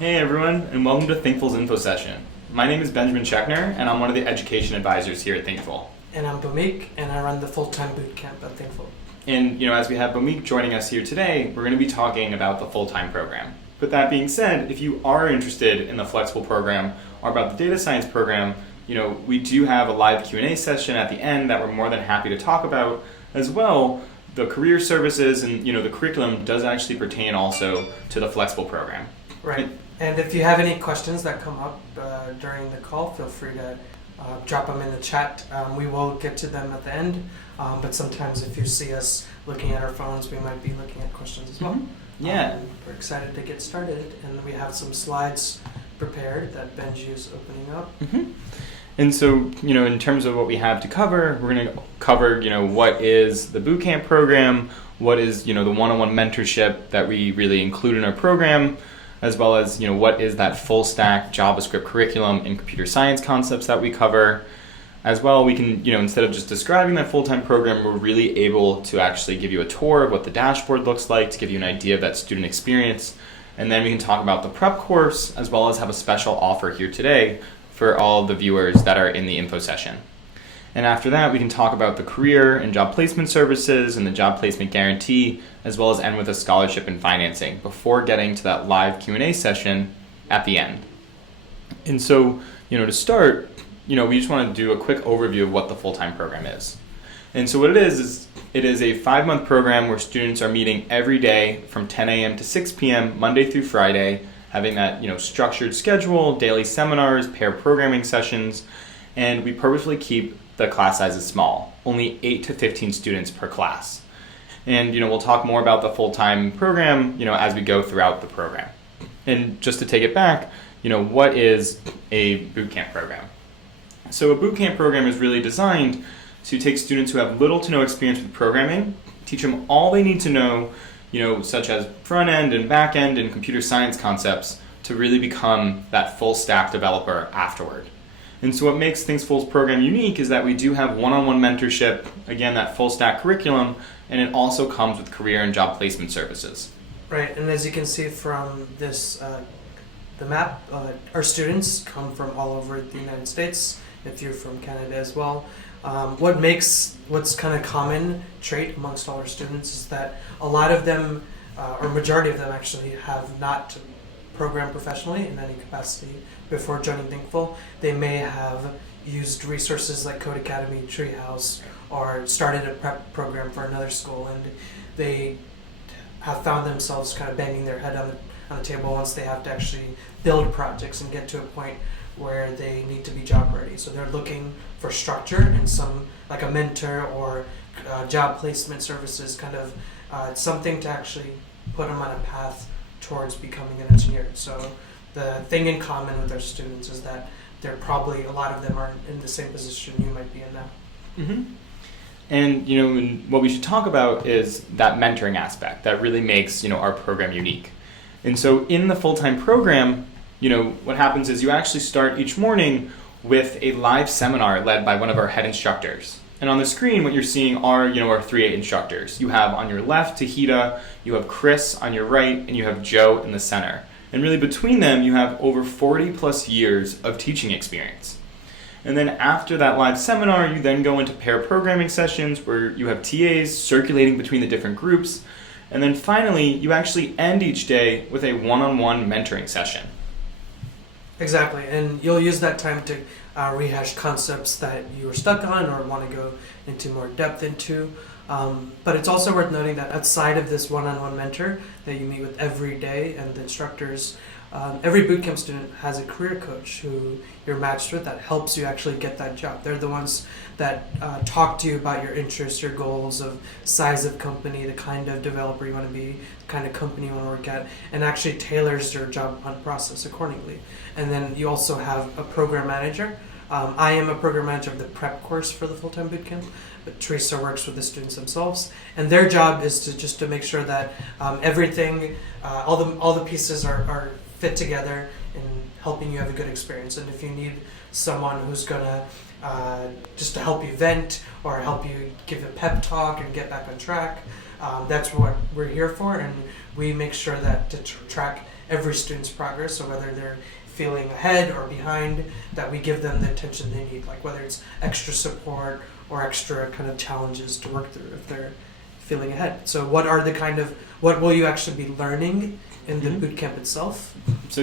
Hey everyone, and welcome to Thinkful's info session. My name is Benjamin Scheckner, and I'm one of the education advisors here at Thinkful. And I'm Bootcamp, and I run the full-time bootcamp at Thinkful. And as we have Bootcamp joining us here today, we're going to be talking about the full-time program. But that being said, if you are interested in the flexible program or about the data science program, we do have a live Q&A session at the end that we're more than happy to talk about. As well, the career services and the curriculum does actually pertain also to the flexible program. Right. And if you have any questions that come up during the call, feel free to drop them in the chat. We will get to them at the end. But sometimes if you see us looking at our phones, we might be looking at questions as well. Mm-hmm. Yeah. We're excited to get started, and we have some slides prepared that Benji is opening up. Mm-hmm. And so, in terms of what we have to cover, we're going to cover, what is the bootcamp program, what is, the one-on-one mentorship that we really include in our program, as well as, what is that full stack JavaScript curriculum and computer science concepts that we cover. As well, we can, instead of just describing that full-time program, we're really able to actually give you a tour of what the dashboard looks like to give you an idea of that student experience. And then we can talk about the prep course, as well as have a special offer here today for all the viewers that are in the info session. And after that, we can talk about the career and job placement services and the job placement guarantee, as well as end with a scholarship and financing before getting to that live Q&A session at the end. And so, to start, we just want to do a quick overview of what the full-time program is. And so what it is it is a 5-month program where students are meeting every day from 10 a.m. to 6 p.m., Monday through Friday, having that structured schedule, daily seminars, pair programming sessions, and we purposefully keep the class sizes small, only 8 to 15 students per class. And we'll talk more about the full-time program as we go throughout the program. And just to take it back, what is a bootcamp program? So a bootcamp program is really designed to take students who have little to no experience with programming, teach them all they need to know, such as front-end and back-end and computer science concepts to really become that full-stack developer afterward. And so what makes Thinkful's program unique is that we do have one-on-one mentorship, again, that full-stack curriculum, and it also comes with career and job placement services. Right, and as you can see from this, the map, our students come from all over the United States, if you're from Canada as well. What's kind of common trait amongst all our students is that a lot of them, or majority of them actually, have not programmed professionally in any capacity before joining Thinkful. They may have used resources like Code Academy, Treehouse, or started a prep program for another school, and they have found themselves kind of banging their head on the table once they have to actually build projects and get to a point where they need to be job ready. So they're looking for structure and some, like a mentor or job placement services, kind of something to actually put them on a path towards becoming an engineer. So the thing in common with our students is that they're probably, a lot of them are in the same position you might be in now. Mm-hmm. And what we should talk about is that mentoring aspect that really makes our program unique. And so in the full-time program, what happens is you actually start each morning with a live seminar led by one of our head instructors. And on the screen, what you're seeing are, our 3A instructors. You have on your left, Tahita, you have Chris on your right, and you have Joe in the center. And really between them, you have over 40 plus years of teaching experience. And then after that live seminar, you then go into pair programming sessions where you have TAs circulating between the different groups. And then finally, you actually end each day with a one-on-one mentoring session. Exactly, and you'll use that time to rehash concepts that you were stuck on or want to go into more depth into. But it's also worth noting that outside of this one-on-one mentor that you meet with every day and the instructors, every bootcamp student has a career coach who you're matched with that helps you actually get that job. They're the ones that talk to you about your interests, your goals of size of company, the kind of developer you want to be, the kind of company you want to work at, and actually tailors your job hunt process accordingly. And then you also have a program manager. I am a program manager of the prep course for the full-time bootcamp, but Teresa works with the students themselves, and their job is to make sure that everything, all the pieces are fit together in helping you have a good experience. And if you need someone who's gonna just to help you vent or help you give a pep talk and get back on track, that's what we're here for, and we make sure that to track every student's progress, or whether they're feeling ahead or behind, that we give them the attention they need, like whether it's extra support or extra kind of challenges to work through if they're feeling ahead. So what will you actually be learning in the bootcamp itself? So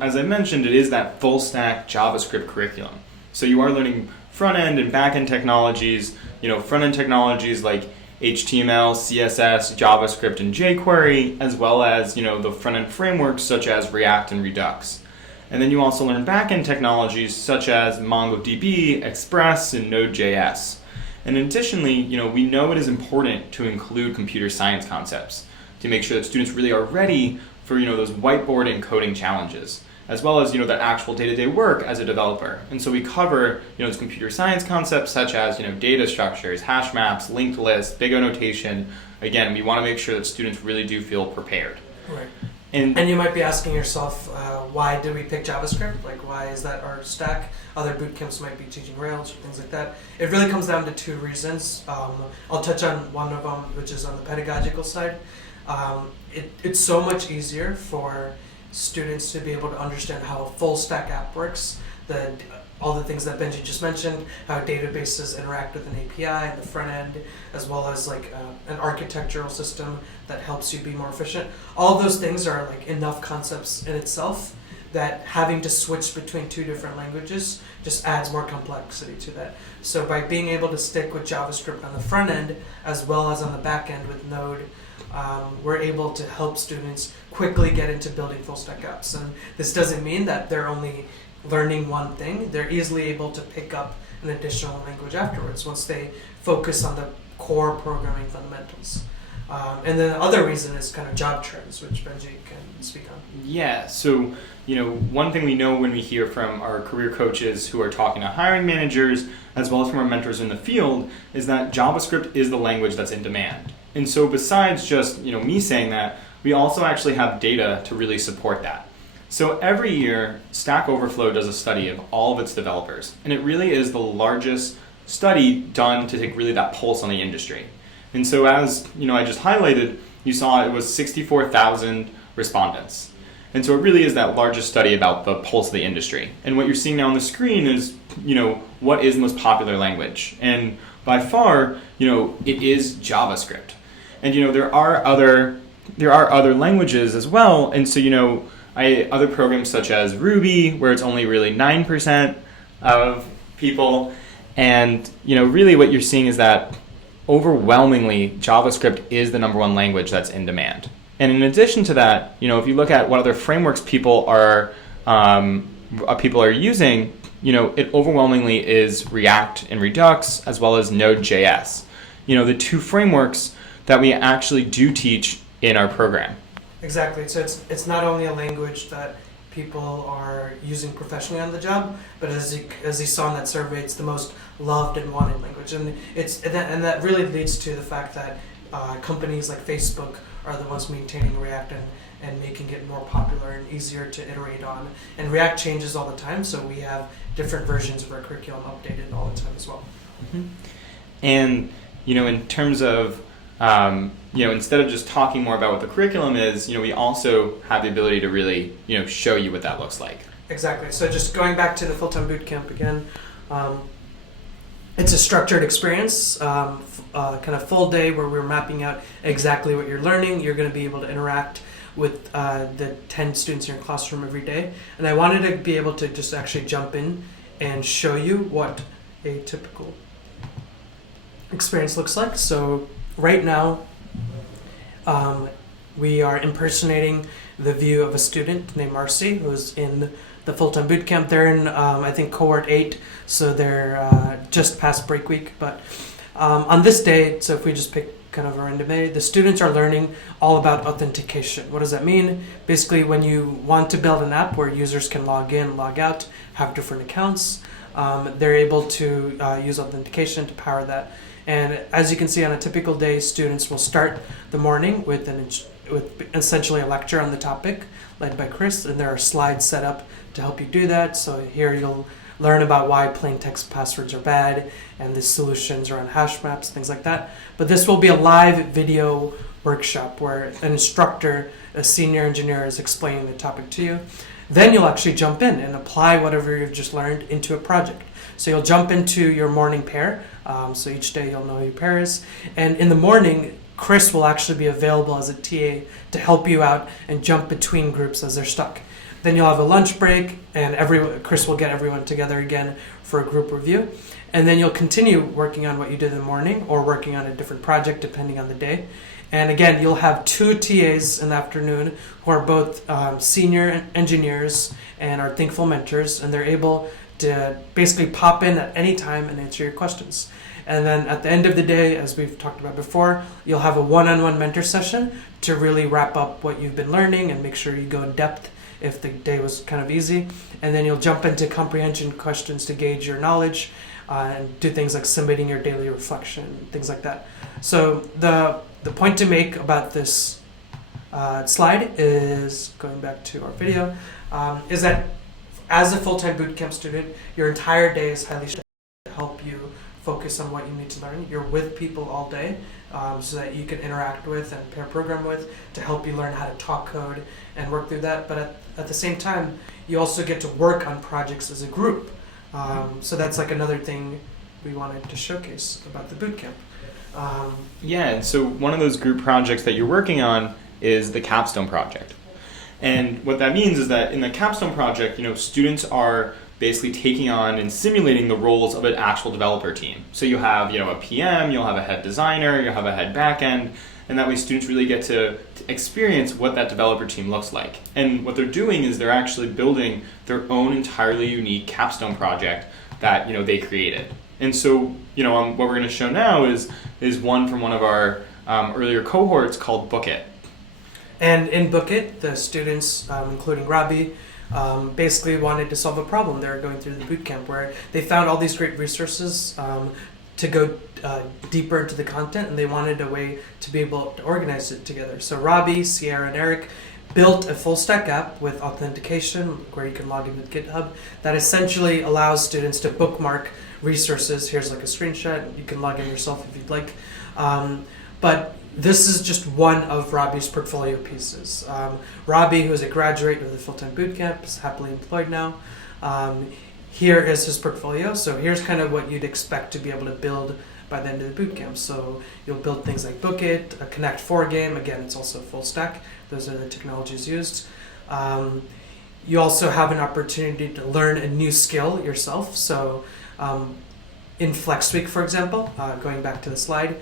as I mentioned, it is that full stack JavaScript curriculum. So you are learning front end and back end technologies, front end technologies like HTML, CSS, JavaScript, and jQuery, as well as, the front end frameworks such as React and Redux. And then you also learn back-end technologies such as MongoDB, Express, and Node.js. And additionally, we know it is important to include computer science concepts to make sure that students really are ready for, those whiteboard and coding challenges, as well as, the actual day-to-day work as a developer. And so we cover, those computer science concepts such as, data structures, hash maps, linked lists, big O notation. Again, we want to make sure that students really do feel prepared. Right. And you might be asking yourself, why did we pick JavaScript? Like, why is that our stack? Other bootcamps might be teaching Rails or things like that. It really comes down to two reasons. I'll touch on one of them, which is on the pedagogical side. It's so much easier for students to be able to understand how a full stack app works, all the things that Benji just mentioned, how databases interact with an API in the front end, as well as like an architectural system that helps you be more efficient. All of those things are like enough concepts in itself that having to switch between two different languages just adds more complexity to that. So by being able to stick with JavaScript on the front end as well as on the back end with Node, we're able to help students quickly get into building full stack apps. And this doesn't mean that they're only learning one thing. They're easily able to pick up an additional language afterwards once they focus on the core programming fundamentals. And then the other reason is kind of job trends, which Benji can speak on. Yeah, so one thing we know when we hear from our career coaches who are talking to hiring managers, as well as from our mentors in the field, is that JavaScript is the language that's in demand. And so besides just me saying that, we also actually have data to really support that. So every year, Stack Overflow does a study of all of its developers, and it really is the largest study done to take really that pulse on the industry. And so as I just highlighted, you saw it was 64,000 respondents. And so it really is that largest study about the pulse of the industry. And what you're seeing now on the screen is, what is the most popular language? And by far, it is JavaScript. And there are other languages as well. And so other programs such as Ruby, where it's only really 9% of people. And really what you're seeing is that overwhelmingly JavaScript is the number one language that's in demand. And in addition to that, if you look at what other frameworks people are using, it overwhelmingly is React and Redux, as well as Node.js. The two frameworks that we actually do teach in our program. Exactly. So it's not only a language that people are using professionally on the job, but as you saw in that survey, it's the most loved and wanted language, and that really leads to the fact that companies like Facebook are the ones maintaining React and making it more popular and easier to iterate on. And React changes all the time, so we have different versions of our curriculum updated all the time as well. Mm-hmm. And in terms of instead of just talking more about what the curriculum is, we also have the ability to really, show you what that looks like. Exactly. So just going back to the full-time bootcamp again, it's a structured experience, kind of full day where we're mapping out exactly what you're learning. You're going to be able to interact with the 10 students in your classroom every day. And I wanted to be able to just actually jump in and show you what a typical experience looks like. So right now, we are impersonating the view of a student named Marcy, who's in the full-time bootcamp. They're in, I think, cohort 8, so they're just past break week. But on this day, so if we just pick kind of a random day, the students are learning all about authentication. What does that mean? Basically, when you want to build an app where users can log in, log out, have different accounts, they're able to use authentication to power that. And as you can see on a typical day, students will start the morning with essentially a lecture on the topic led by Chris, and there are slides set up to help you do that. So here you'll learn about why plain text passwords are bad and the solutions around hash maps, things like that. But this will be a live video workshop where an instructor, a senior engineer, is explaining the topic to you. Then you'll actually jump in and apply whatever you've just learned into a project. So you'll jump into your morning pair. So each day you'll know who your pair is. And in the morning, Chris will actually be available as a TA to help you out and jump between groups as they're stuck. Then you'll have a lunch break, and Chris will get everyone together again for a group review. And then you'll continue working on what you did in the morning or working on a different project depending on the day. And again, you'll have 2 TAs in the afternoon who are both senior engineers and are Thinkful mentors, and they're able to basically pop in at any time and answer your questions. And then at the end of the day, as we've talked about before, you'll have a one-on-one mentor session to really wrap up what you've been learning and make sure you go in depth if the day was kind of easy. And then you'll jump into comprehension questions to gauge your knowledge and do things like submitting your daily reflection, things like that. So the point to make about this slide is, going back to our video, is that as a full-time bootcamp student, your entire day is highly structured to help you focus on what you need to learn. You're with people all day so that you can interact with and pair program with to help you learn how to talk code and work through that. But at the same time, you also get to work on projects as a group. So that's like another thing we wanted to showcase about the bootcamp. Yeah, and so one of those group projects that you're working on is the capstone project. And what that means is that in the capstone project, students are basically taking on and simulating the roles of an actual developer team. So you have, a PM, you'll have a head designer, you'll have a head backend, and that way students really get to experience what that developer team looks like. And what they're doing is they're actually building their own entirely unique capstone project that, they created. And so, what we're going to show now is one from one of our earlier cohorts called Book It. And in Book It, the students, including Robbie, basically wanted to solve a problem. They were going through the bootcamp where they found all these great resources to go deeper into the content, and they wanted a way to be able to organize it together. So Robbie, Sierra, and Eric built a full stack app with authentication where you can log in with GitHub that essentially allows students to bookmark resources. Here's like a screenshot. You can log in yourself if you'd like. But this is just one of Robbie's portfolio pieces. Robbie, who is a graduate of the full-time bootcamp, is happily employed now. Here is his portfolio. So here's kind of what you'd expect to be able to build by the end of the bootcamp. So you'll build things like Book It, a Connect 4 game. Again, it's also full stack. Those are the technologies used. You also have an opportunity to learn a new skill yourself. So in Flex Week, for example, going back to the slide,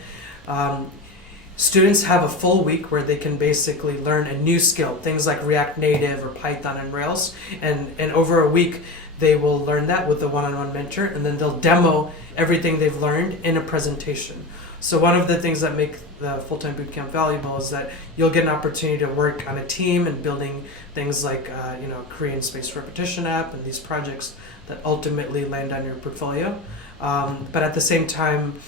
students have a full week where they can basically learn a new skill, things like React Native or Python and Rails. And over a week, they will learn that with the one-on-one mentor, and then they'll demo everything they've learned in a presentation. So one of the things that make the full-time bootcamp valuable is that you'll get an opportunity to work on a team and building things like, creating space repetition app and these projects that ultimately land on your portfolio. But at the same time,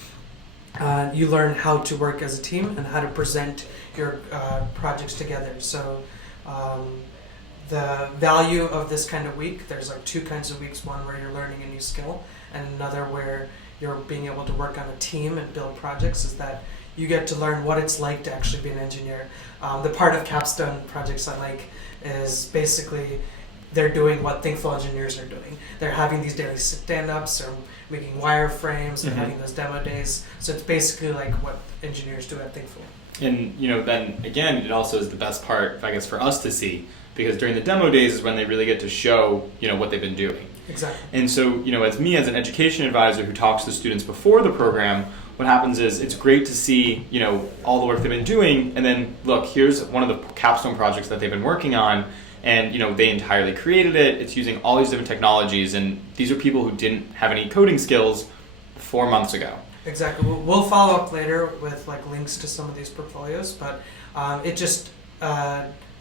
you learn how to work as a team and how to present your projects together. So the value of this kind of week, there's like 2 kinds of weeks, one where you're learning a new skill and another where you're being able to work on a team and build projects, is that you get to learn what it's like to actually be an engineer. The part of capstone projects I like is basically they're doing what Thinkful engineers are doing. They're having these daily stand-ups or making wireframes and having those demo days. So it's basically like what engineers do at Thinkful. And then again, it also is the best part, I guess, for us to see, because during the demo days is when they really get to show, what they've been doing. Exactly. And so, as me as an education advisor who talks to students before the program, what happens is it's great to see, all the work they've been doing, and then look, here's one of the capstone projects that they've been working on, and they entirely created it. It's using all these different technologies, and these are people who didn't have any coding skills 4 months ago. Exactly. We'll follow up later with like links to some of these portfolios, but it just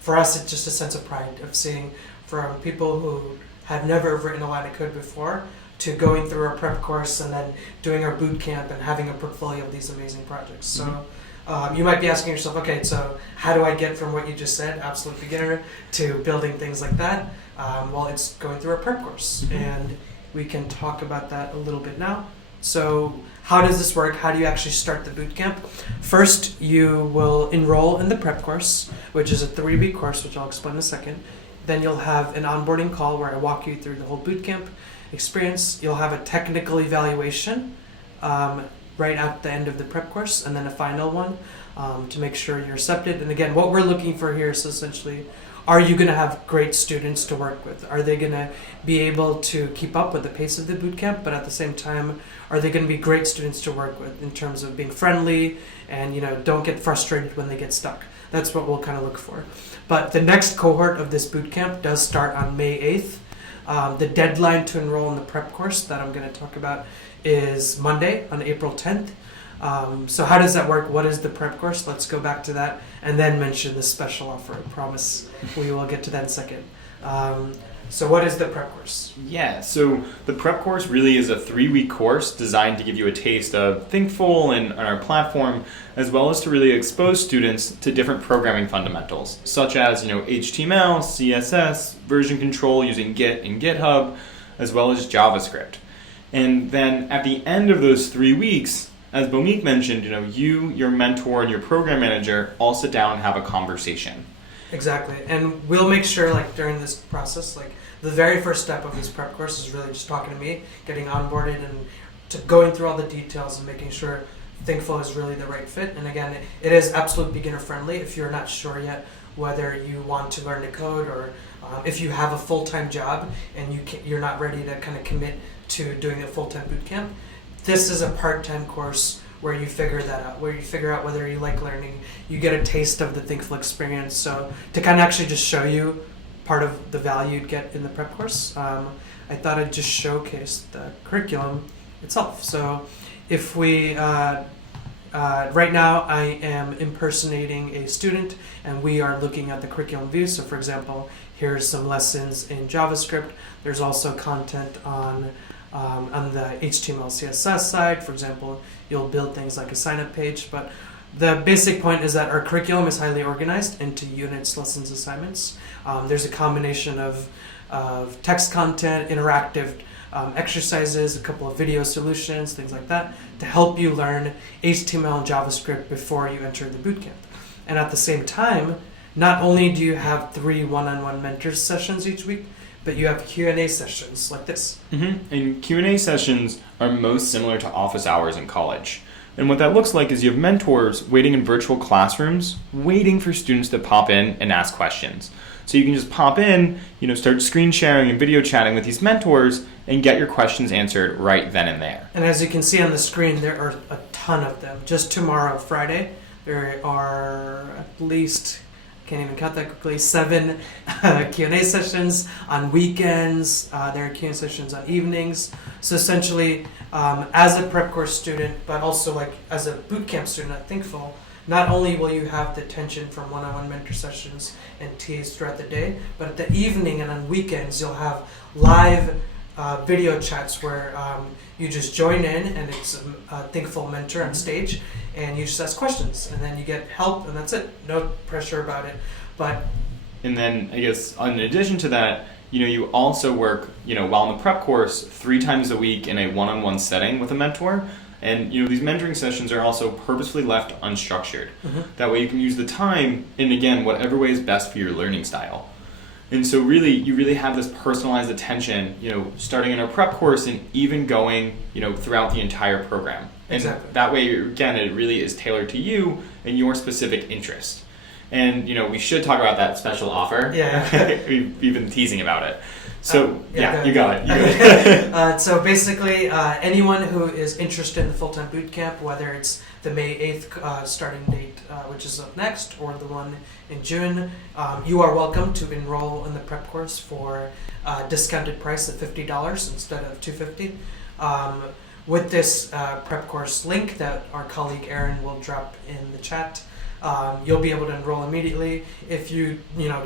for us, it's just a sense of pride of seeing from people who had never written a line of code before to going through our prep course and then doing our boot camp and having a portfolio of these amazing projects. So you might be asking yourself, okay, so how do I get from what you just said, absolute beginner, to building things like that? Well, it's going through our prep course, and we can talk about that a little bit now. So how does this work? How do you actually start the bootcamp? First, you will enroll in the prep course, which is a 3-week course, which I'll explain in a second. Then you'll have an onboarding call where I walk you through the whole bootcamp experience. You'll have a technical evaluation right at the end of the prep course, and then a final one to make sure you're accepted. And again, what we're looking for here is essentially, are you going to have great students to work with? Are they going to be able to keep up with the pace of the bootcamp, but at the same time, are they going to be great students to work with in terms of being friendly and, you know, don't get frustrated when they get stuck? That's what we'll kind of look for. But the next cohort of this bootcamp does start on May 8th. The deadline to enroll in the prep course that I'm going to talk about is Monday on April 10th. So how does that work? What is the prep course? Let's go back to that and then mention the special offer. I promise we will get to that in a second. So what is the prep course? Yeah, so the prep course really is a 3-week course designed to give you a taste of Thinkful and our platform, as well as to really expose students to different programming fundamentals, such as, you know, HTML, CSS, version control using Git and GitHub, as well as JavaScript. And then at the end of those 3 weeks, as Bomik mentioned, you know, you, your mentor, and your program manager all sit down and have a conversation. Exactly, and we'll make sure, like, during this process, like, the very first step of this prep course is really just talking to me, getting onboarded, and to going through all the details and making sure Thinkful is really the right fit. And again, it is absolute beginner friendly. If you're not sure yet whether you want to learn to code, or if you have a full-time job and you're not ready to kind of commit to doing a full-time boot camp, this is a part-time course where you figure that out, where you figure out whether you like learning, you get a taste of the Thinkful experience. So to kind of actually just show you part of the value you'd get in the prep course, I thought I'd just showcase the curriculum itself. So if we, right now I am impersonating a student and we are looking at the curriculum view. So for example, here's some lessons in JavaScript. There's also content on the HTML, CSS side. For example, you'll build things like a sign-up page. But the basic point is that our curriculum is highly organized into units, lessons, assignments. There's a combination of text content, interactive exercises, a couple of video solutions, things like that, to help you learn HTML and JavaScript before you enter the bootcamp. And at the same time, not only do you have 3 one-on-one mentor sessions each week, but you have Q&A sessions like this. Mm-hmm. And Q&A sessions are most similar to office hours in college. And what that looks like is you have mentors waiting in virtual classrooms, waiting for students to pop in and ask questions. So you can just pop in, you know, start screen sharing and video chatting with these mentors and get your questions answered right then and there. And as you can see on the screen, there are a ton of them. Just tomorrow, Friday, there are at least, can't even count that quickly, 7 Q&A sessions on weekends. There are Q&A sessions on evenings. So essentially, as a prep course student, but also like as a bootcamp student at Thinkful, not only will you have the attention from one-on-one mentor sessions and TAs throughout the day, but at the evening and on weekends, you'll have live video chats where you just join in and it's a Thinkful mentor on stage and you just ask questions and then you get help and that's it. No pressure about it. And then I guess in addition to that, you know, you also work, you know, while in the prep course 3 times a week in a one-on-one setting with a mentor. And, you know, these mentoring sessions are also purposefully left unstructured. Mm-hmm. That way you can use the time in, again, whatever way is best for your learning style. And so really, you really have this personalized attention, you know, starting in our prep course and even going, you know, throughout the entire program. And exactly. That way, again, it really is tailored to you and your specific interest. And, you know, we should talk about that special offer. Yeah. We've been teasing about it. So, yeah, you got it. So basically, anyone who is interested in the full-time boot camp, whether it's the May 8th starting date, which is up next, or the one in June, you are welcome to enroll in the prep course for a discounted price of $50 instead of $250. With this prep course link that our colleague Aaron will drop in the chat, you'll be able to enroll immediately. If you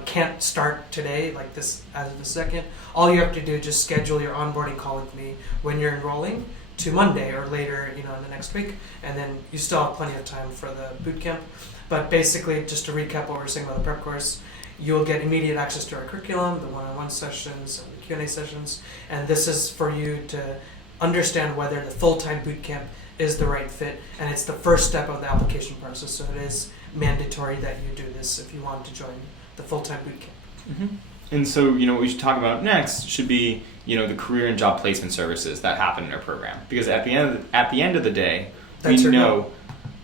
can't start today, like this as of the second, all you have to do is just schedule your onboarding call with me when you're enrolling to Monday or later, in the next week, and then you still have plenty of time for the boot camp. But basically, just to recap what we're saying about the prep course, you'll get immediate access to our curriculum, the one-on-one sessions, and the Q&A sessions, and this is for you to understand whether the full-time bootcamp is the right fit, and it's the first step of the application process. So it is mandatory that you do this if you want to join the full-time bootcamp. Mm-hmm. And so, what we should talk about next should be, the career and job placement services that happen in our program. Because at the end of the day, That's we your know goal.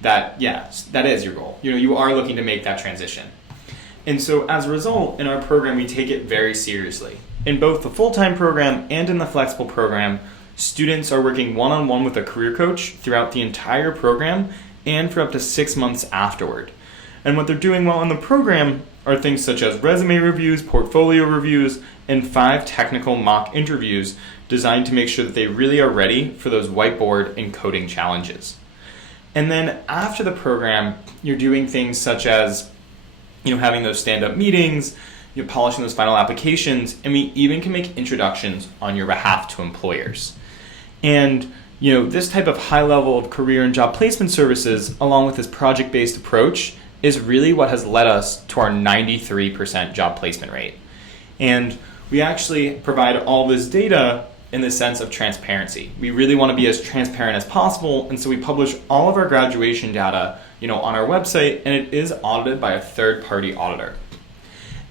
that, that is your goal. You are looking to make that transition. And so as a result, in our program, we take it very seriously. In both the full-time program and in the flexible program, students are working one-on-one with a career coach throughout the entire program and for up to 6 months afterward. And what they're doing while in the program are things such as resume reviews, portfolio reviews, and 5 technical mock interviews designed to make sure that they really are ready for those whiteboard and coding challenges. And then after the program, you're doing things such as, having those stand-up meetings, polishing those final applications, and we even can make introductions on your behalf to employers. And this type of high level of career and job placement services, along with this project-based approach, is really what has led us to our 93% job placement rate. And we actually provide all this data in the sense of transparency. We really want to be as transparent as possible, and so we publish all of our graduation data, on our website, and it is audited by a third-party auditor.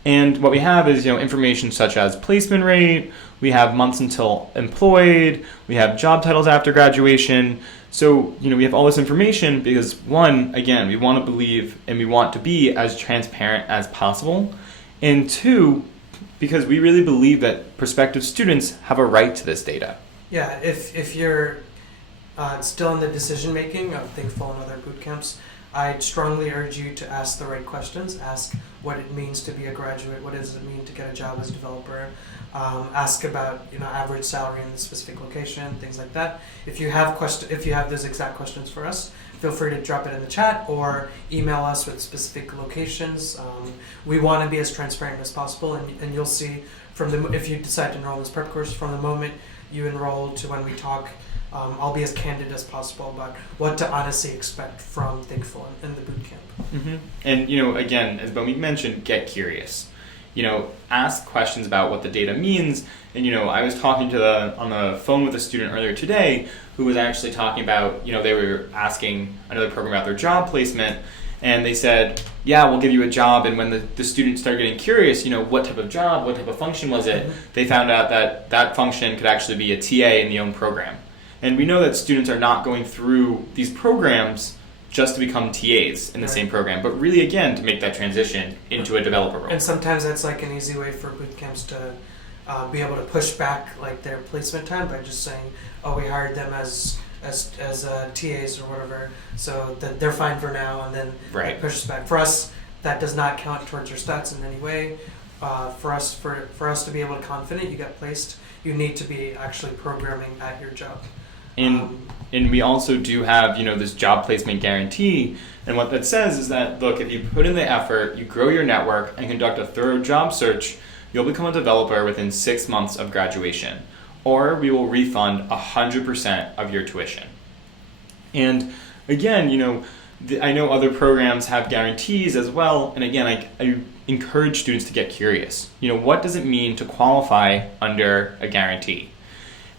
And what we have is, information such as placement rate, we have months until employed, we have job titles after graduation. So, we have all this information because, one, again, we want to believe and we want to be as transparent as possible. And two, because we really believe that prospective students have a right to this data. Yeah, if you're still in the decision making of Thinkful and other boot camps, I'd strongly urge you to ask the right questions. Ask what it means to be a graduate. What does it mean to get a job as a developer? Ask about average salary in the specific location, things like that. If you have those exact questions for us, feel free to drop it in the chat or email us with specific locations. We want to be as transparent as possible, and you'll see if you decide to enroll in this prep course, from the moment you enroll to when we talk, I'll be as candid as possible about what to honestly expect from Thinkful and the bootcamp. Mm-hmm. And again, as Bomi mentioned, get curious. Ask questions about what the data means. And I was talking on the phone with a student earlier today who was actually talking about, they were asking another program about their job placement, and they said, yeah, we'll give you a job. And when the students started getting curious, what type of job, what type of function was it, they found out that function could actually be a TA in the own program. And we know that students are not going through these programs just to become TAs in the same program, but really, again, to make that transition into a developer role. And sometimes that's like an easy way for boot camps to be able to push back like their placement time by just saying, oh, we hired them as TAs or whatever, so that they're fine for now, and then it pushes back. For us, that does not count towards your stats in any way. For us to be able to confident you get placed, you need to be actually programming at your job. And we also do have, this job placement guarantee. And what that says is that, look, if you put in the effort, you grow your network, and conduct a thorough job search, you'll become a developer within 6 months of graduation. Or we will refund 100% of your tuition. And again, I know other programs have guarantees as well. And again, I encourage students to get curious. What does it mean to qualify under a guarantee?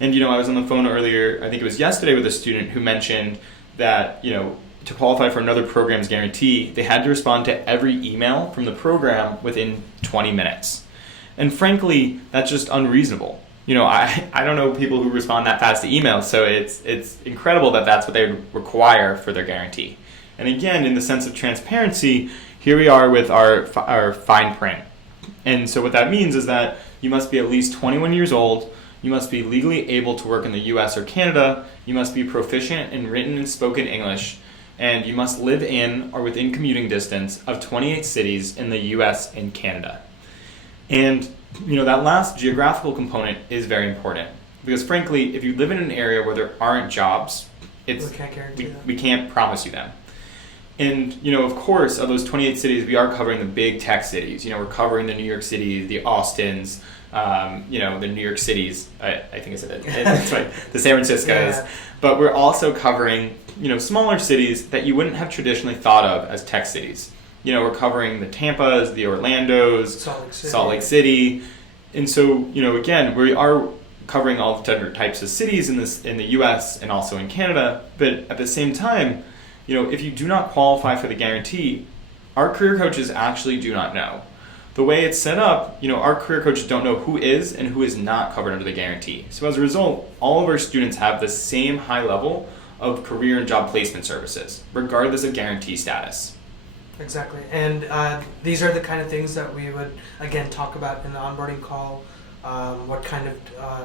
And, I was on the phone earlier, I think it was yesterday, with a student who mentioned that, to qualify for another program's guarantee, they had to respond to every email from the program within 20 minutes. And frankly, that's just unreasonable. I don't know people who respond that fast to emails, so it's incredible that that's what they would require for their guarantee. And again, in the sense of transparency, here we are with our fine print. And so what that means is that you must be at least 21 years old, you must be legally able to work in the US or Canada, you must be proficient in written and spoken English, and you must live in or within commuting distance of 28 cities in the US and Canada. And that last geographical component is very important, because frankly, if you live in an area where there aren't jobs, we can't promise you them. And, of course, of those 28 cities, we are covering the big tech cities. We're covering the New York City, the Austins, the New York Cities, I think I said it, that's right, the San Franciscos. Yeah. But we're also covering, smaller cities that you wouldn't have traditionally thought of as tech cities. We're covering the Tampas, the Orlandos, Salt Lake City. And so, again, we are covering all different types of cities in the U.S. and also in Canada. But at the same time, if you do not qualify for the guarantee, our career coaches actually do not know. The way it's set up, our career coaches don't know who is and who is not covered under the guarantee. So as a result, all of our students have the same high level of career and job placement services, regardless of guarantee status. Exactly. And these are the kind of things that we would, again, talk about in the onboarding call.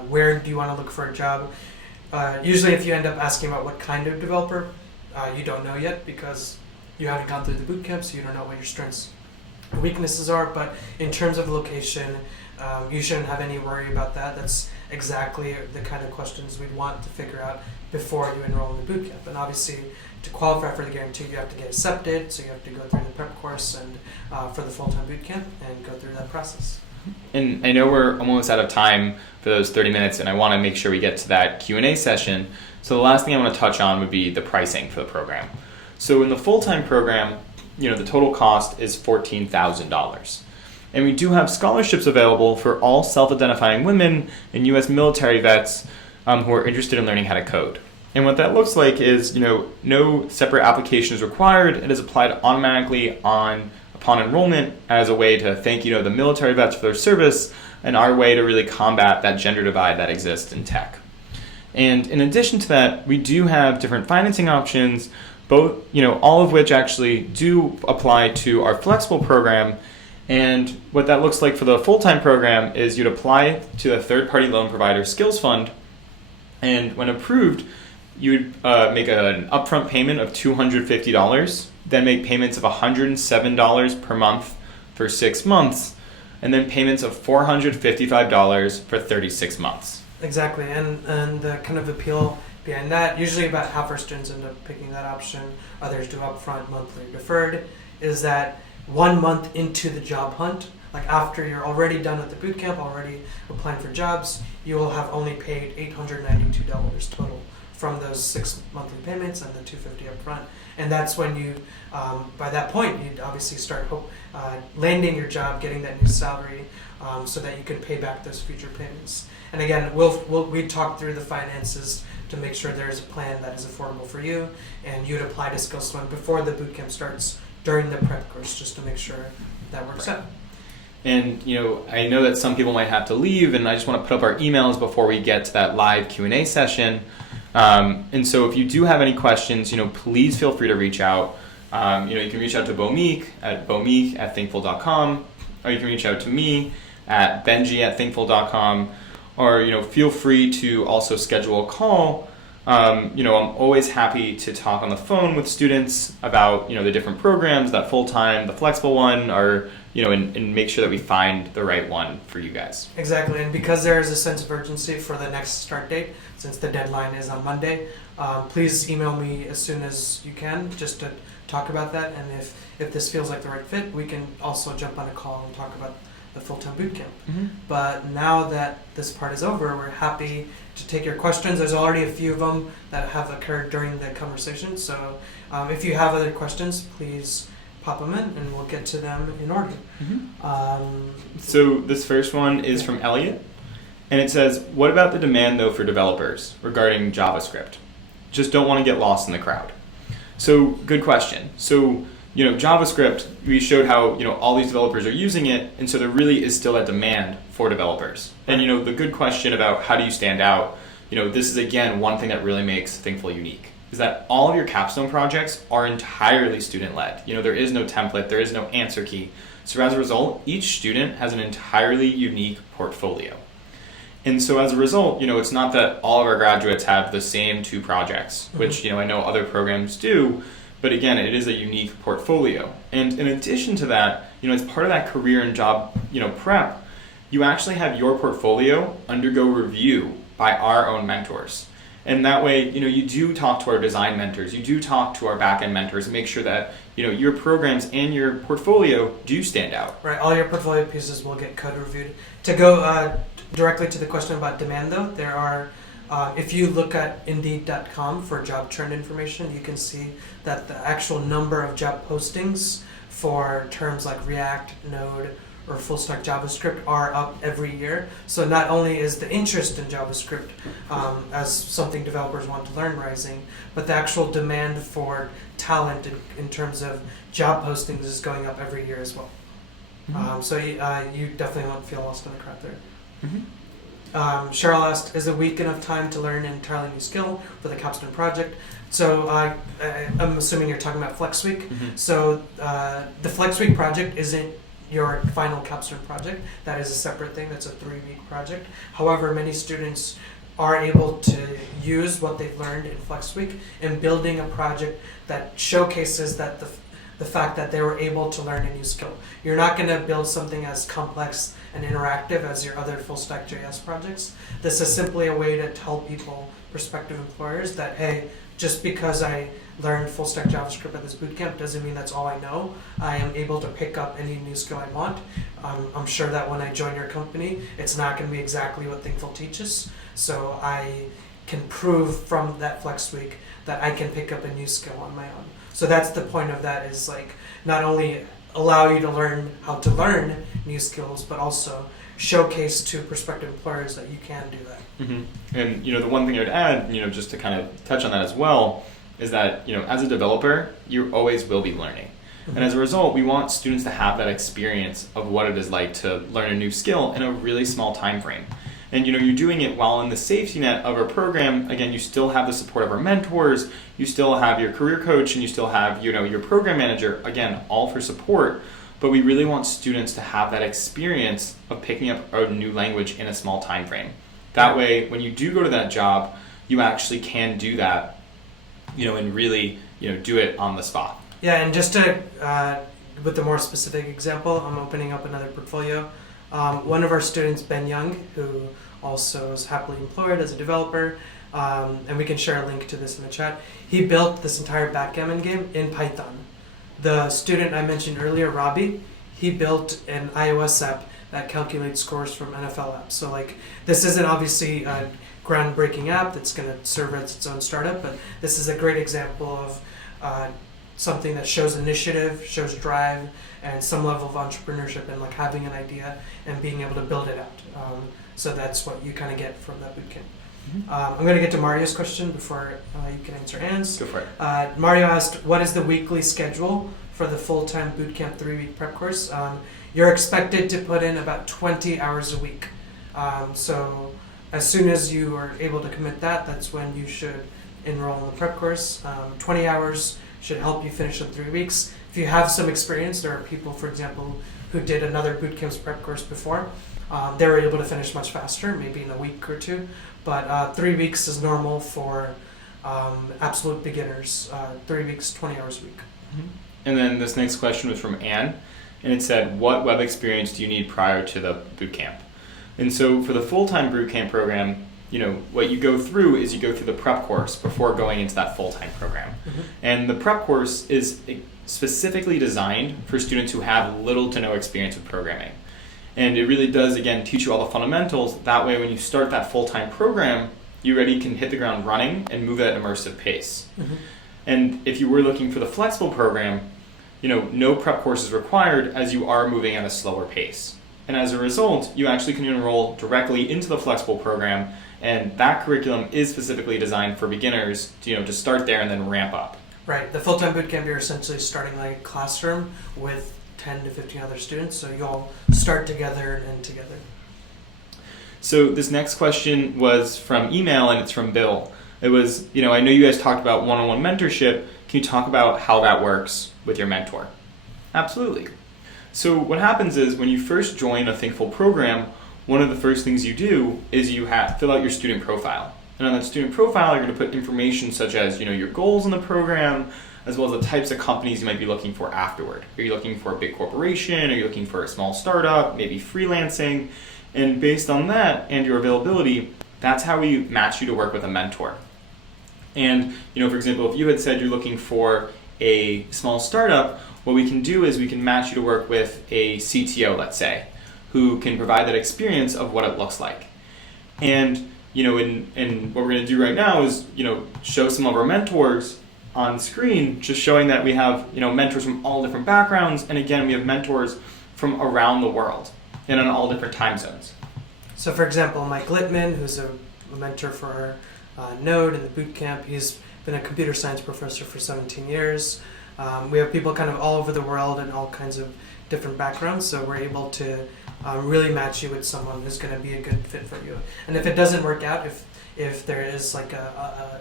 Where do you want to look for a job? Usually if you end up asking about what kind of developer, you don't know yet because you haven't gone through the bootcamp, so you don't know what your strengths and weaknesses are. But in terms of location, you shouldn't have any worry about that. That's exactly the kind of questions we'd want to figure out before you enroll in the bootcamp. And obviously, to qualify for the guarantee, you have to get accepted, so you have to go through the prep course and for the full-time bootcamp and go through that process. And I know we're almost out of time for those 30 minutes, and I want to make sure we get to that Q&A session. So the last thing I want to touch on would be the pricing for the program. So in the full-time program, the total cost is $14,000. And we do have scholarships available for all self-identifying women and U.S. military vets who are interested in learning how to code. And what that looks like is, no separate application is required. It is applied automatically upon enrollment as a way to thank, the military vets for their service and our way to really combat that gender divide that exists in tech. And in addition to that, we do have different financing options, both, all of which actually do apply to our flexible program. And what that looks like for the full-time program is you'd apply to the third-party loan provider Skills Fund, and when approved, you would make an upfront payment of $250, then make payments of $107 per month for 6 months, and then payments of $455 for 36 months. Exactly, and the kind of appeal behind that, usually about half our students end up picking that option, others do upfront, monthly, deferred, is that 1 month into the job hunt, like after you're already done with the bootcamp, already applying for jobs, you will have only paid $892 total from those 6 monthly payments and the $250 up front. And that's when you, by that point, you'd obviously start landing your job, getting that new salary, so that you can pay back those future payments. And again, we talk through the finances to make sure there's a plan that is affordable for you, and you'd apply to Skills Fund before the bootcamp starts during the prep course, just to make sure that works out. And I know that some people might have to leave, and I just want to put up our emails before we get to that live Q&A session. And so if you do have any questions, please feel free to reach out. You can reach out to Bomik at bomik@thinkful.com, or you can reach out to me at benji@thinkful.com, or feel free to also schedule a call. I'm always happy to talk on the phone with students about the different programs, that full-time, the flexible one, or and make sure that we find the right one for you guys. Exactly, and because there is a sense of urgency for the next start date, since the deadline is on Monday, please email me as soon as you can just to talk about that. And if this feels like the right fit, we can also jump on a call and talk about the full-time bootcamp. Mm-hmm. But now that this part is over, we're happy to take your questions. There's already a few of them that have occurred during the conversation. So if you have other questions, please pop them in and we'll get to them in order. Mm-hmm. So this first one is from Elliot, and it says, what about the demand though for developers regarding JavaScript? Just don't want to get lost in the crowd. So good question. So JavaScript, we showed how all these developers are using it, and so there really is still a demand for developers. And the good question about how do you stand out, this is again one thing that really makes Thinkful unique, is that all of your capstone projects are entirely student-led. There is no template, there is no answer key. So as a result, each student has an entirely unique portfolio. And so as a result, it's not that all of our graduates have the same 2 projects, which I know other programs do, but again, it is a unique portfolio. And in addition to that, as part of that career and job prep, you actually have your portfolio undergo review by our own mentors. And that way, you do talk to our design mentors, you do talk to our back-end mentors and make sure that, your programs and your portfolio do stand out. Right, all your portfolio pieces will get code reviewed. To go directly to the question about demand though, there are, if you look at Indeed.com for job trend information, you can see that the actual number of job postings for terms like React, Node, or full stack JavaScript are up every year. So not only is the interest in JavaScript as something developers want to learn rising, but the actual demand for talent in terms of job postings is going up every year as well. So you definitely won't feel lost in the crowd there. Cheryl asked, is a week enough time to learn an entirely new skill for the capstone project? So I'm assuming you're talking about Flex Week. So the Flex Week project isn't your final capstone project. That is a separate thing. That's a 3-week project. However, many students are able to use what they've learned in Flex Week in building a project that showcases that the fact that they were able to learn a new skill. You're not going to build something as complex and interactive as your other full stack JS projects. This is simply a way to tell people, prospective employers, that hey, just because I learned full stack JavaScript at this bootcamp doesn't mean that's all I know. I am able to pick up any new skill I want. I'm sure that when I join your company, it's not going to be exactly what Thinkful teaches. So I can prove from that Flex Week that I can pick up a new skill on my own. So that's the point of that, is like not only allow you to learn how to learn new skills, but also showcase to prospective employers that you can do that. And the one thing I would add, just to kind of touch on that as well, is that as a developer, you always will be learning. And as a result, we want students to have that experience of what it is like to learn a new skill in a really small time frame. And you're doing it while in the safety net of our program. Again, you still have the support of our mentors, you still have your career coach, and you still have your program manager, again, all for support. But we really want students to have that experience of picking up a new language in a small time frame. That way, when you do go to that job, you actually can do that, and really, do it on the spot. Yeah, and just to, with a more specific example, I'm opening up another portfolio. One of our students, Ben Young, who also is happily employed as a developer, and we can share a link to this in the chat. He built this entire backgammon game in Python. The student I mentioned earlier, Robbie, he built an iOS app that calculates scores from NFL apps. So this isn't obviously a groundbreaking app that's going to serve as its own startup, but this is a great example of something that shows initiative, shows drive, and some level of entrepreneurship, and having an idea and being able to build it out. So that's what you kind of get from that bootcamp. I'm going to get to Mario's question before you can answer Anne's. Go for it. Mario asked, what is the weekly schedule for the full-time bootcamp 3-week prep course? You're expected to put in about 20 hours a week. So as soon as you are able to commit that, that's when you should enroll in the prep course. 20 hours should help you finish in 3 weeks. If you have some experience, there are people, for example, who did another bootcamp's prep course before. They were able to finish much faster, maybe in a week or two. But 3 weeks is normal for absolute beginners. 3 weeks, 20 hours a week. And then this next question was from Anne, and it said, what web experience do you need prior to the bootcamp? And so for the full-time bootcamp program, what you go through is you go through the prep course before going into that full-time program. And the prep course is specifically designed for students who have little to no experience with programming. And it really does, again, teach you all the fundamentals. That way, when you start that full-time program, you already can hit the ground running and move at an immersive pace. And if you were looking for the flexible program, no prep course is required, as you are moving at a slower pace. And as a result, you actually can enroll directly into the flexible program, and that curriculum is specifically designed for beginners to start there and then ramp up. Right. The full-time bootcamp, you're essentially starting like a classroom with 10 to 15 other students, so you all start together and end together. So this next question was from email, and it's from Bill. It was, I know you guys talked about one-on-one mentorship. Can you talk about how that works with your mentor? Absolutely. So what happens is when you first join a Thinkful program, one of the first things you do is you fill out your student profile. And on that student profile, you're going to put information such as, your goals in the program, as well as the types of companies you might be looking for afterward. Are you looking for a big corporation? Are you looking for a small startup? Maybe freelancing? And based on that and your availability, that's how we match you to work with a mentor. And, for example, if you had said you're looking for a small startup, what we can do is we can match you to work with a CTO, let's say, who can provide that experience of what it looks like. And, and what we're going to do right now is, show some of our mentors on screen, just showing that we have, mentors from all different backgrounds. And again, we have mentors from around the world and on all different time zones. So, for example, Mike Littman, who's a mentor for Node in the Bootcamp, he's been a computer science professor for 17 years. We have people kind of all over the world and all kinds of different backgrounds, so we're able to really match you with someone who's going to be a good fit for you. And if it doesn't work out, if there is like a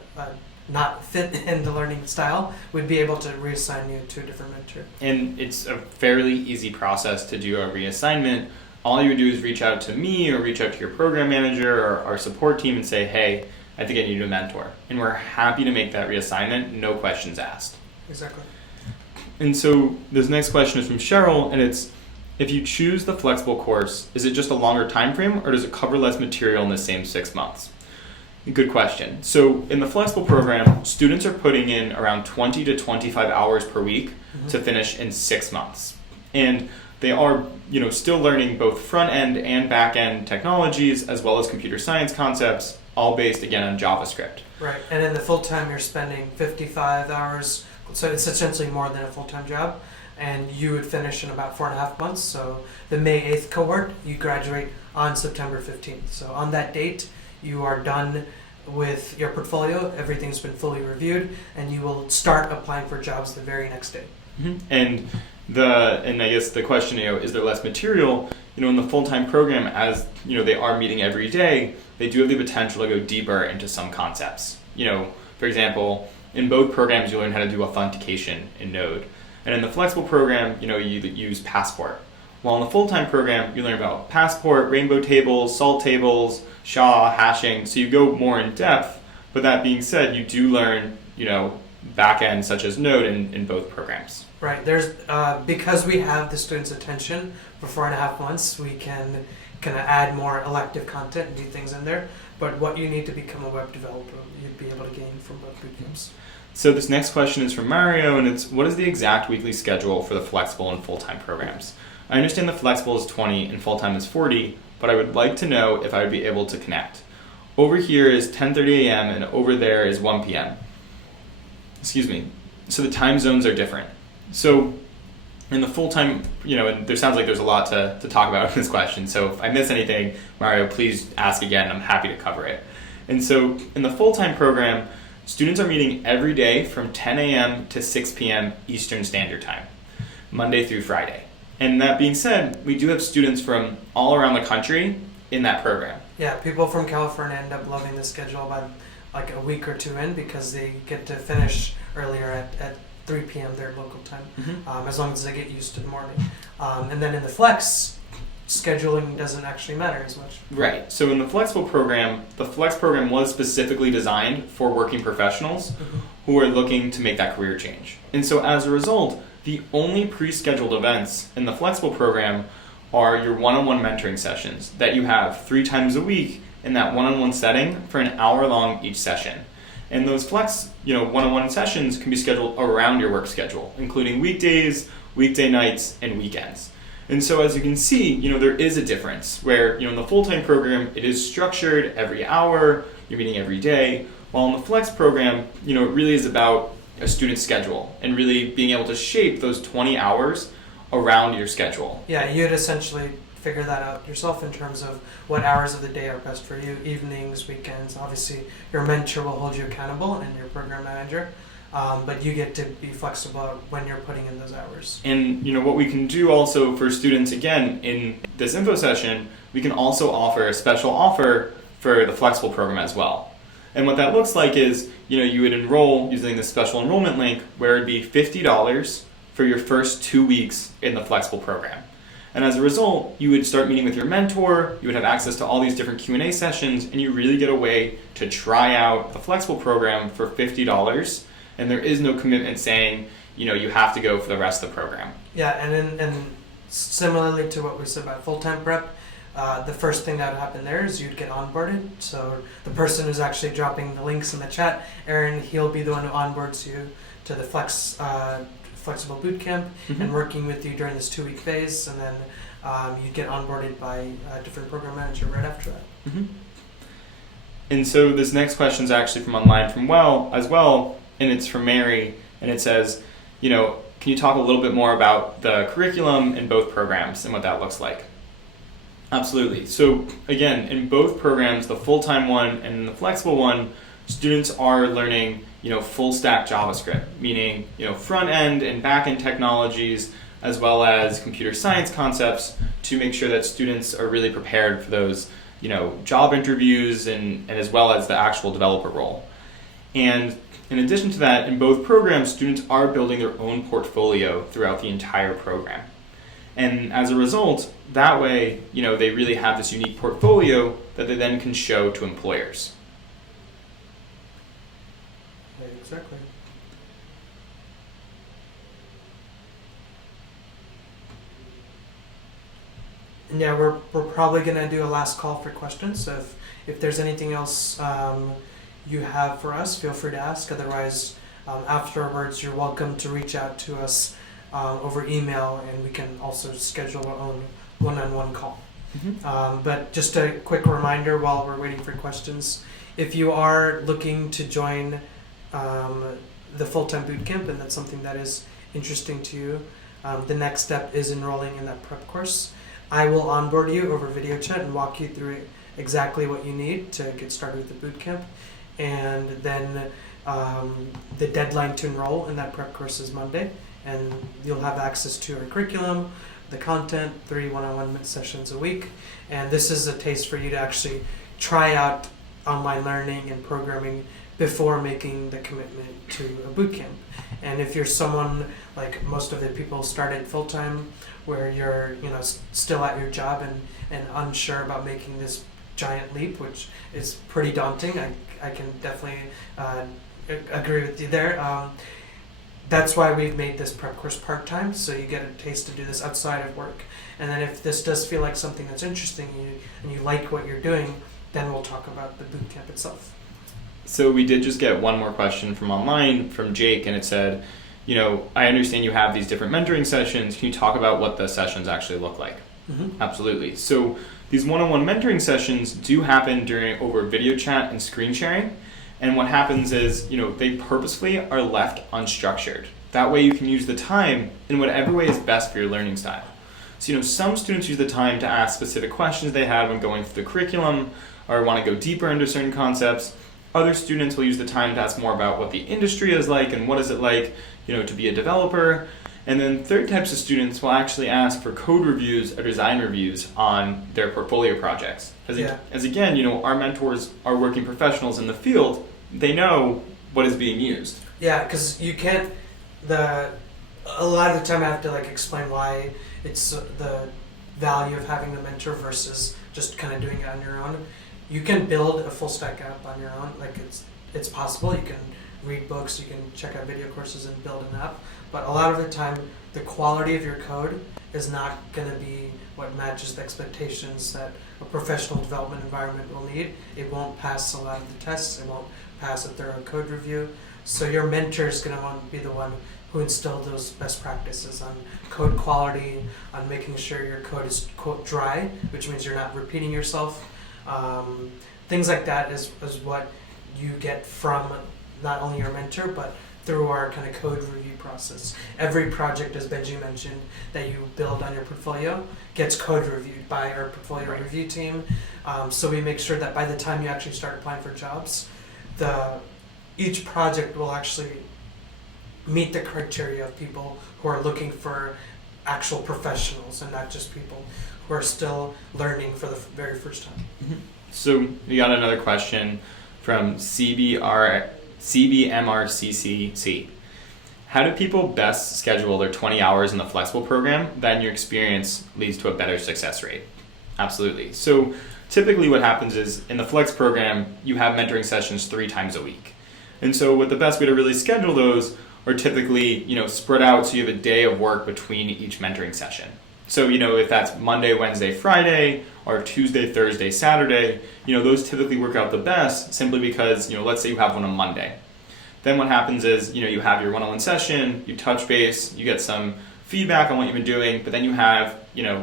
not fit in the learning style, we'd be able to reassign you to a different mentor. And it's a fairly easy process to do a reassignment. All you would do is reach out to me or reach out to your program manager or our support team and say, hey, I think I need a mentor. And we're happy to make that reassignment, no questions asked. Exactly. And so this next question is from Cheryl, and it's, if you choose the flexible course, is it just a longer time frame or does it cover less material in the same 6 months? Good question. So in the flexible program, students are putting in around 20 to 25 hours per week to finish in 6 months. And they are, still learning both front end and back end technologies as well as computer science concepts, all based again on JavaScript. Right. And in the full time, you're spending 55 hours. So it's essentially more than a full-time job, and you would finish in about 4.5 months. So the May 8th cohort, you graduate on September 15th. So on that date, you are done with your portfolio, everything's been fully reviewed, and you will start applying for jobs the very next day. And I guess the question, is there less material? In the full-time program, as they are meeting every day, they do have the potential to go deeper into some concepts. For example, in both programs, you learn how to do authentication in Node. And in the flexible program, you use Passport. While in the full-time program, you learn about Passport, rainbow tables, salt tables, SHA, hashing. So you go more in depth. But that being said, you do learn, back-end such as Node in both programs. Right. There's because we have the students' attention for 4.5 months, we can kind of add more elective content and do things in there. But what you need to become a web developer, you'd be able to gain from both bootcamps. So this next question is from Mario, and it's, what is the exact weekly schedule for the flexible and full-time programs? I understand the flexible is 20 and full-time is 40, but I would like to know if I would be able to connect. Over here is 10:30 a.m. and over there is 1 p.m. Excuse me. So the time zones are different. So in the full-time, and there sounds like there's a lot to talk about in this question. So if I miss anything, Mario, please ask again. I'm happy to cover it. And so in the full-time program, students are meeting every day from 10 a.m. to 6 p.m. Eastern Standard Time, Monday through Friday. And that being said, we do have students from all around the country in that program. Yeah, people from California end up loving the schedule by like a week or two in because they get to finish earlier at 3 p.m. their local time, as long as they get used to the morning. And then in the flex, scheduling doesn't actually matter as much. Right. So in the flexible program, the flex program was specifically designed for working professionals who are looking to make that career change. And so as a result, the only pre-scheduled events in the flexible program are your one-on-one mentoring sessions that you have 3 times a week in that one-on-one setting for an hour long each session. And those flex, one-on-one sessions can be scheduled around your work schedule, including weekdays, weekday nights, and weekends. And so as you can see, there is a difference where, in the full-time program, it is structured every hour, you're meeting every day, while in the flex program, it really is about a student schedule and really being able to shape those 20 hours around your schedule. Yeah, you'd essentially figure that out yourself in terms of what hours of the day are best for you, evenings, weekends. Obviously, your mentor will hold you accountable and your program manager. But you get to be flexible when you're putting in those hours. And what we can do also for students, again, in this info session, we can also offer a special offer for the flexible program as well. And what that looks like is, you would enroll using the special enrollment link where it'd be $50 for your first 2 weeks in the flexible program. And as a result, you would start meeting with your mentor, you would have access to all these different Q&A sessions, and you really get a way to try out the flexible program for $50. And there is no commitment saying, you have to go for the rest of the program. Yeah, and similarly to what we said about full-time prep, the first thing that would happen there is you'd get onboarded. So the person who's actually dropping the links in the chat, Aaron, he'll be the one who onboards you to the flexible bootcamp and working with you during this 2-week phase. And then you'd get onboarded by a different program manager right after that. And so this next question is actually from online as well. And it's from Mary, and it says, can you talk a little bit more about the curriculum in both programs and what that looks like? Absolutely. So again, in both programs, the full-time one and the flexible one, students are learning, full stack JavaScript, meaning, front end and back end technologies, as well as computer science concepts, to make sure that students are really prepared for those, job interviews and as well as the actual developer role. And in addition to that, in both programs, students are building their own portfolio throughout the entire program. And as a result, that way, they really have this unique portfolio that they then can show to employers. Exactly. And yeah, we're probably gonna do a last call for questions. So if there's anything else you have for us, feel free to ask. Otherwise, afterwards, you're welcome to reach out to us over email, and we can also schedule our own one-on-one call. Mm-hmm. But just a quick reminder while we're waiting for questions, if you are looking to join the full-time bootcamp, and that's something that is interesting to you, the next step is enrolling in that prep course. I will onboard you over video chat and walk you through exactly what you need to get started with the bootcamp. And then the deadline to enroll in that prep course is Monday, and you'll have access to our curriculum, the content, 3 one-on-one sessions a week. And this is a taste for you to actually try out online learning and programming before making the commitment to a bootcamp. And if you're someone like most of the people started full-time, where you're still at your job and unsure about making this giant leap, which is pretty daunting, I can definitely agree with you there. That's why we've made this prep course part-time, so you get a taste to do this outside of work. And then if this does feel like something that's interesting and you like what you're doing, then we'll talk about the bootcamp itself. So we did just get one more question from online from Jake, and it said, I understand you have these different mentoring sessions. Can you talk about what the sessions actually look like? Mm-hmm. Absolutely. So these one-on-one mentoring sessions do happen over video chat and screen sharing. And what happens is, they purposefully are left unstructured. That way you can use the time in whatever way is best for your learning style. So, some students use the time to ask specific questions they had when going through the curriculum or want to go deeper into certain concepts. Other students will use the time to ask more about what the industry is like and what is it like, to be a developer. And then third types of students will actually ask for code reviews or design reviews on their portfolio projects. As again, our mentors are working professionals in the field. They know what is being used. Yeah, because you can't, a lot of the time I have to explain why it's the value of having a mentor versus just kind of doing it on your own. You can build a full stack app on your own. It's possible. You can read books, you can check out video courses and build an app. But a lot of the time, the quality of your code is not going to be what matches the expectations that a professional development environment will need. It won't pass a lot of the tests. It won't pass a thorough code review. So your mentor is going to want to be the one who instilled those best practices on code quality, on making sure your code is, quote, dry, which means you're not repeating yourself. Things like that is what you get from not only your mentor, but through our kind of code review process. Every project, as Benji mentioned, that you build on your portfolio gets code reviewed by our portfolio review team. So we make sure that by the time you actually start applying for jobs, each project will actually meet the criteria of people who are looking for actual professionals and not just people who are still learning for the very first time. Mm-hmm. So we got another question from CBMRCCC. How do people best schedule their 20 hours in the flexible program that in your experience leads to a better success rate? Absolutely. So typically what happens is in the flex program, you have mentoring sessions 3 times a week. And so what the best way to really schedule those are typically, spread out so you have a day of work between each mentoring session. So, if that's Monday, Wednesday, Friday, or Tuesday, Thursday, Saturday, those typically work out the best simply because, let's say you have one on Monday. Then what happens is, you have your one-on-one session, you touch base, you get some feedback on what you've been doing, but then you have,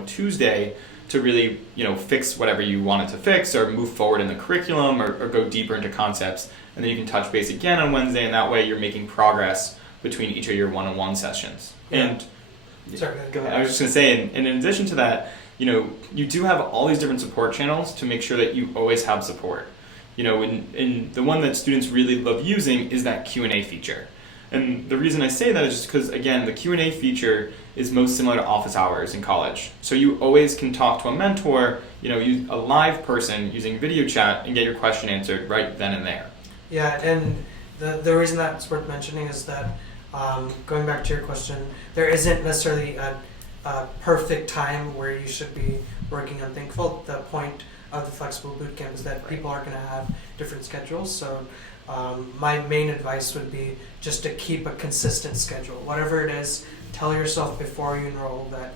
Tuesday to really, fix whatever you wanted to fix or move forward in the curriculum or go deeper into concepts. And then you can touch base again on Wednesday, and that way you're making progress between each of your one-on-one sessions. Yeah. And Sorry, go ahead. I was just going to say, and in addition to that, you do have all these different support channels to make sure that you always have support. And the one that students really love using is that Q&A feature. And the reason I say that is just because, again, the Q&A feature is most similar to office hours in college. So you always can talk to a mentor, a live person using video chat and get your question answered right then and there. Yeah, and the reason that's worth mentioning is that, going back to your question, there isn't necessarily a perfect time where you should be working on Thinkful. The point of the flexible bootcamp is that people are going to have different schedules. So my main advice would be just to keep a consistent schedule. Whatever it is, tell yourself before you enroll that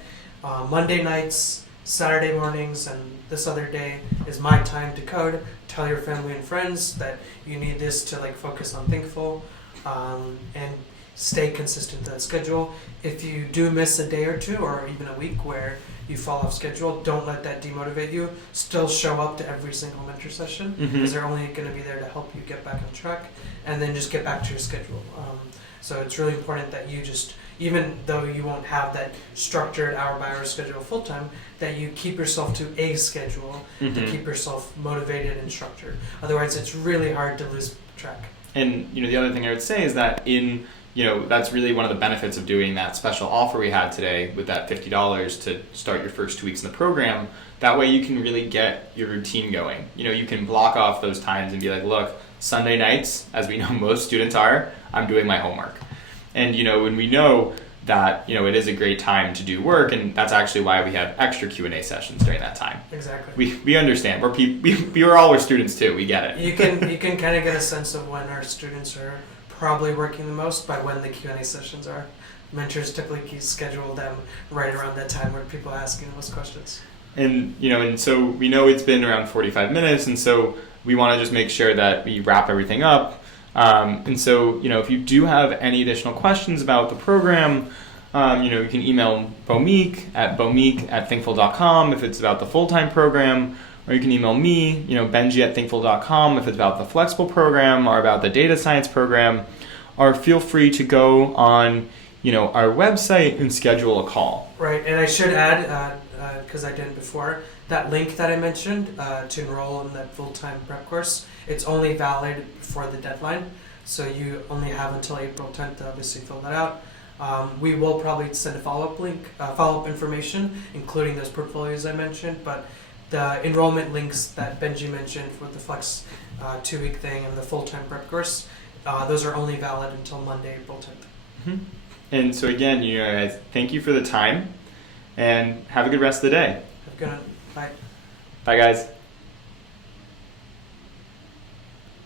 Monday nights, Saturday mornings, and this other day is my time to code. Tell your family and friends that you need this to focus on Thinkful, and stay consistent to that schedule. If you do miss a day or two or even a week where you fall off schedule, don't let that demotivate you. Still show up to every single mentor session, because they're only going to be there to help you get back on track, and then just get back to your schedule. So it's really important that you just, even though you won't have that structured hour-by-hour schedule full-time, that you keep yourself to a schedule to keep yourself motivated and structured. Otherwise, it's really hard to lose track. And the other thing I would say is that that's really one of the benefits of doing that special offer we had today with that $50 to start your first 2 weeks in the program. That way you can really get your routine going. You can block off those times and be like, look, Sunday nights, as we know most students are, I'm doing my homework. And when we know that it is a great time to do work, and that's actually why we have extra Q&A sessions during that time. Exactly. We understand. We're all students too. We get it. You can kind of get a sense of when our students are probably working the most by when the Q&A sessions are. Mentors typically schedule them right around that time where people are asking the most questions. And and so we know it's been around 45 minutes, and so we want to just make sure that we wrap everything up. And so if you do have any additional questions about the program, you can email Bomeek@thinkful.com if it's about the full-time program, or you can email me, Benji@thinkful.com if it's about the flexible program or about the data science program, or feel free to go on, our website and schedule a call. Right, and I should add, because I didn't before, that link that I mentioned to enroll in that full-time prep course, it's only valid for the deadline, so you only have until April 10th to obviously fill that out. We will probably send a follow-up link, follow-up information, including those portfolios I mentioned, but the enrollment links that Benji mentioned for the Flex 2-week thing and the full-time prep course, those are only valid until Monday, April 10th. And so again, thank you for the time, and have a good rest of the day. Have a good one. Bye. Bye, guys.